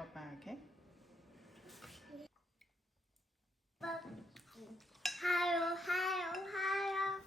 Papa, okay? Hello, hello, hello.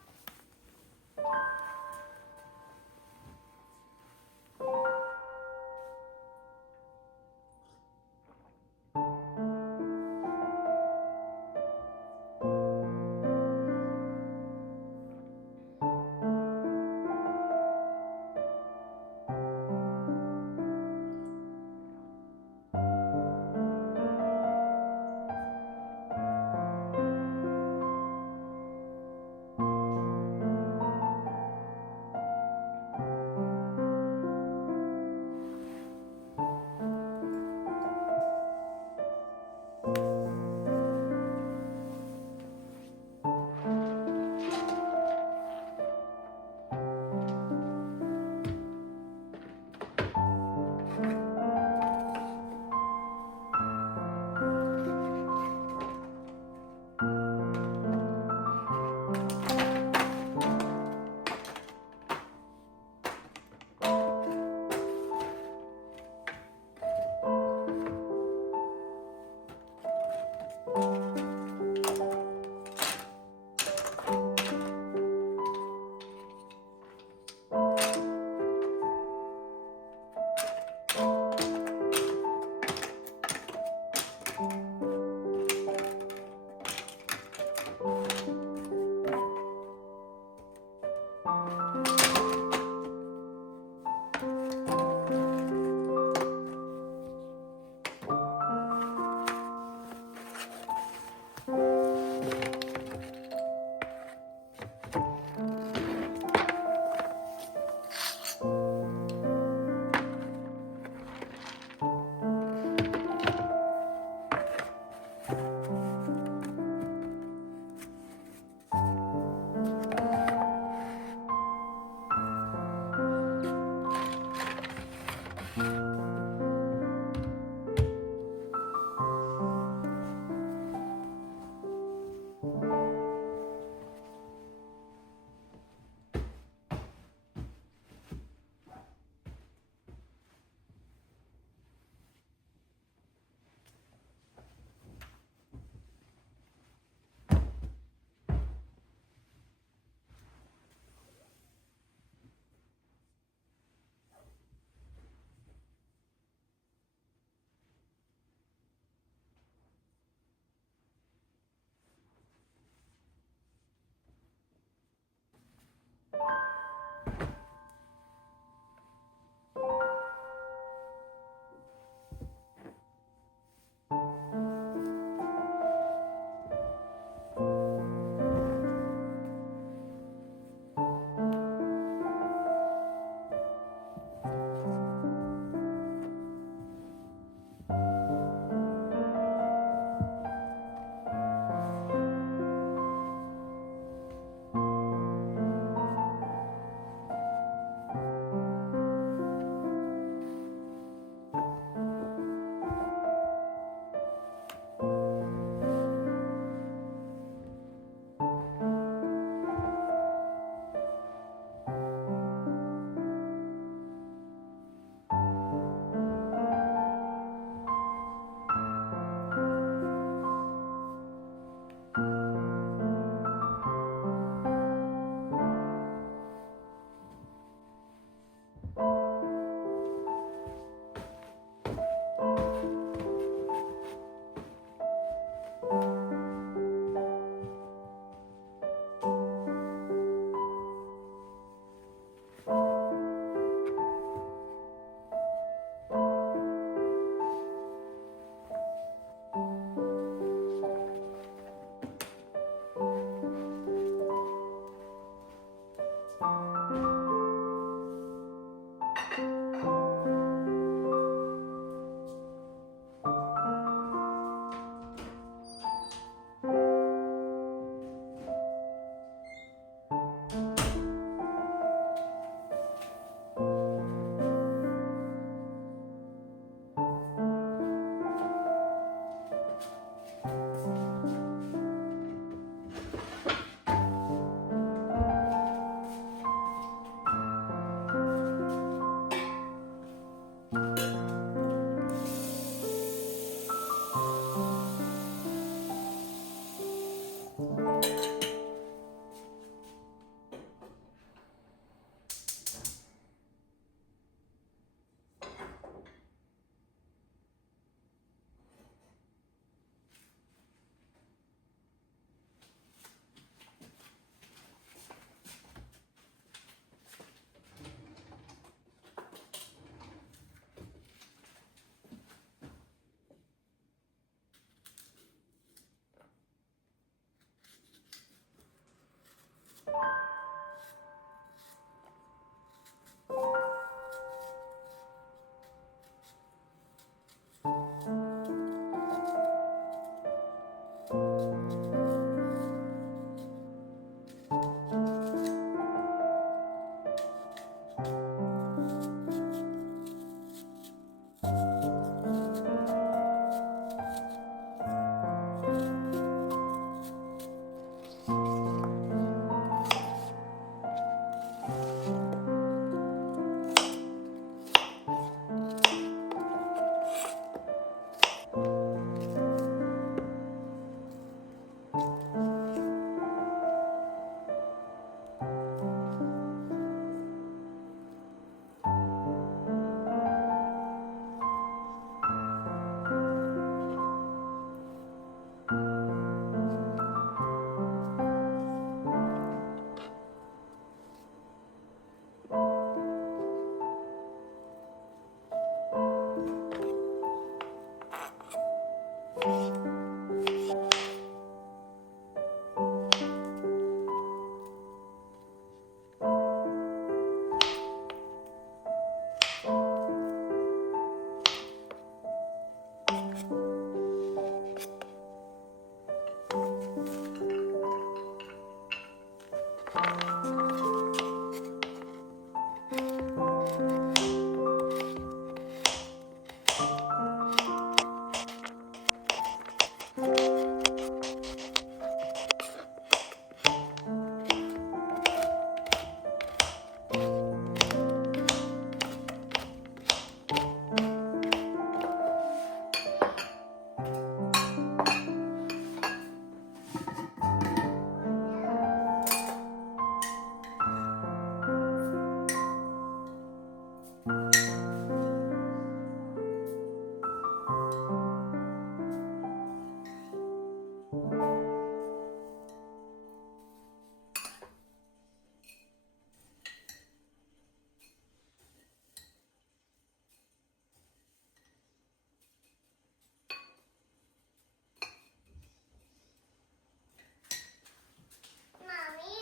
Mommy.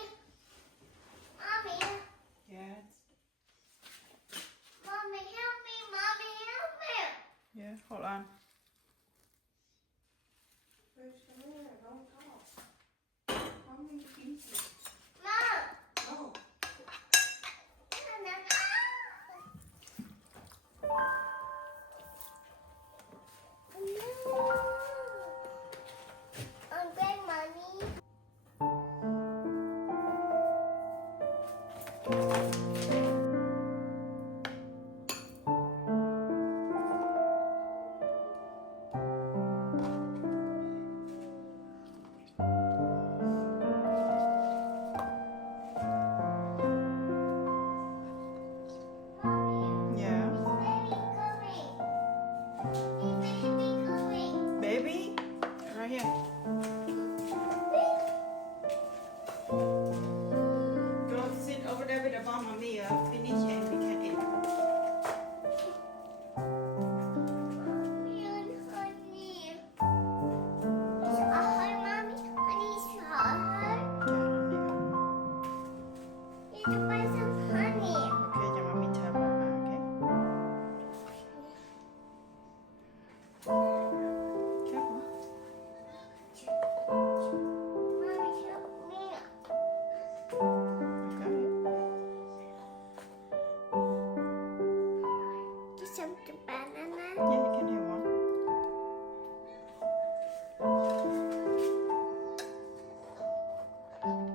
Mommy. Yes. Mommy, help me. Mommy, help me. Yeah, hold on. Mom. Oh. I'm great, Mommy. Yeah. Baby coming. Baby? Right here. Go sit over there with the Mama Mia. Finish and we can eat. Mommy and honey. Hi, Mommy. Honey's her. Need to buy some honey. Okay, your mommy tell Mama, okay? Careful. Mommy, help me. Okay. Do some banana. Yeah, you can have one.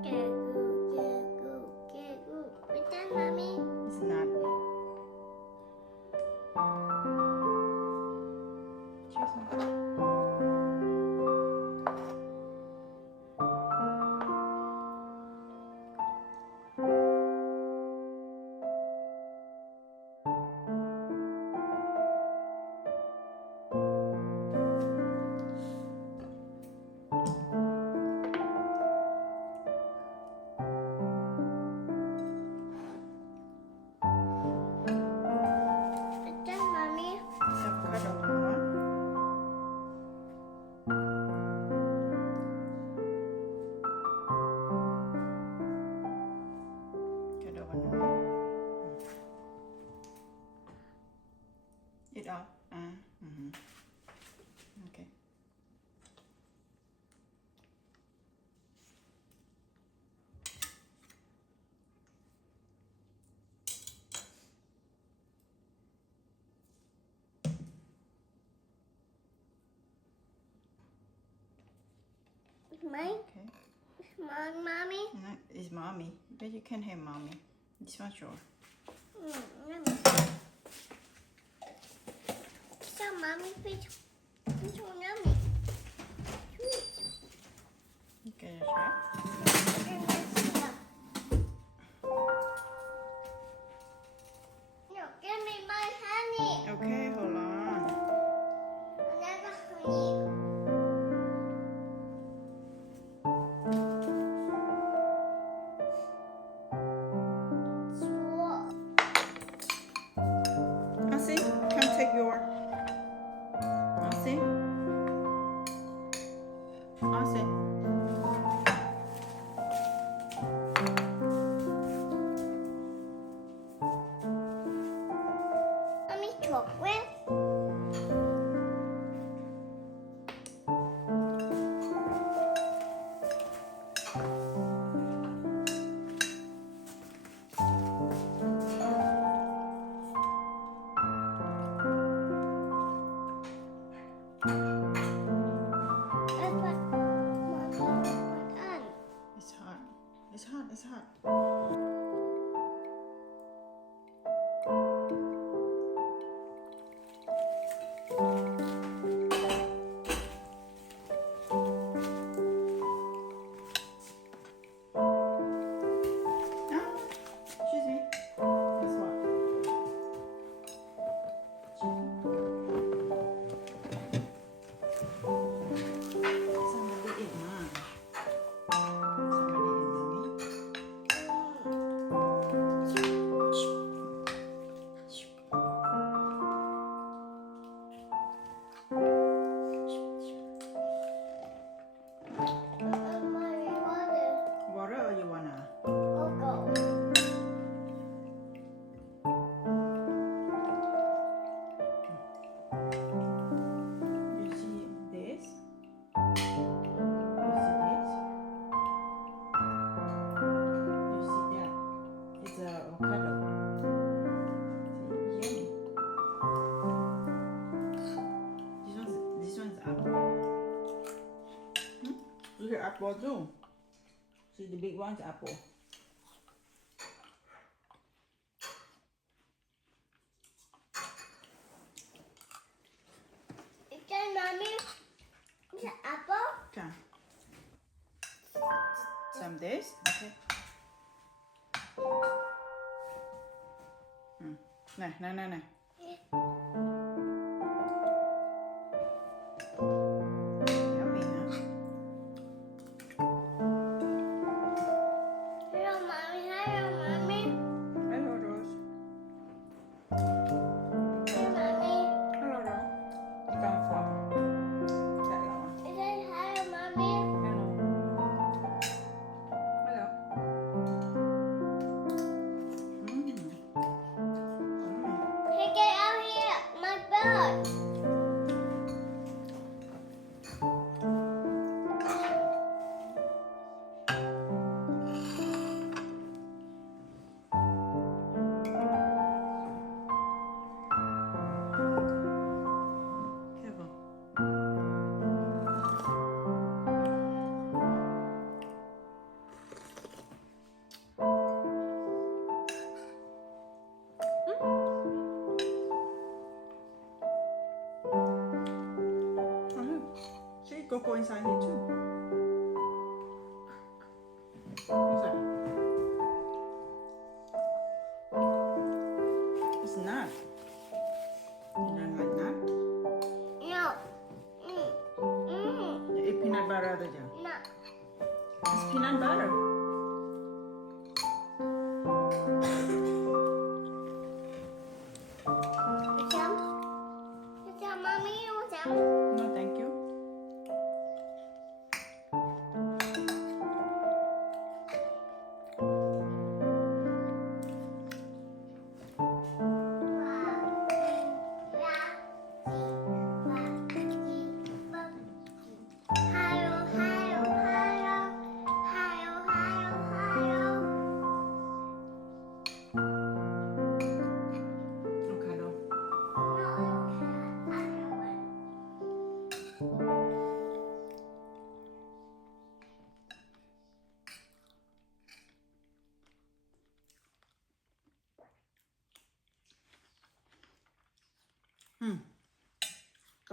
Gagoo, gagoo, gagoo. It's mine. Okay. It's mine, mommy. No, it's mommy. But you can have mommy. This one's yours. Yummy. So, mommy, which one yummy? Sweet. Okay, try. And this one. No, give me my honey. Okay, hold on. Another honey. Swirl. Aussie, come take your. Aussie. Aussie. Mommy, chocolate. That's what mommy put on. It's hot. It's hot. It's hot. Ah, excuse me. It's hot. Somebody ate mine. Somebody ate mommy. Mommy, water. Water or you wanna? Cocoa. You see this? You see this? You see that? It's a avocado. See, yummy. This one's apple. Look at apple too. See the big one's apple. Is that mommy? Is it apple? Okay. Some this. Okay. Này, này, này, này. Yummy, huh? Hello, mommy. Hello, mommy. Hello, Rose. Hey, mommy. Hello, Rose. You come from that one. Is it hello, mommy? Hello. Hello. Hey, get out here. My bird. Careful. See, cocoa inside here too. What's that? It's nut. You don't like nut? No. You eat peanut butter other than. No. It's peanut butter. Is that mommy or some? No, thank you.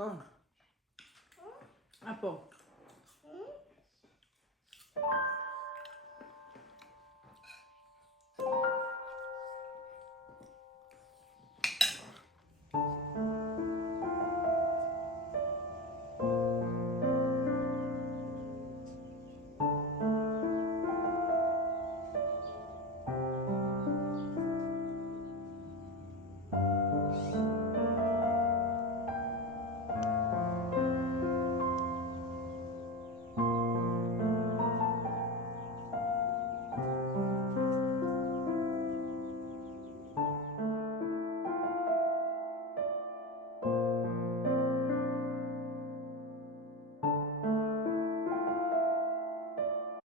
Go. Apple.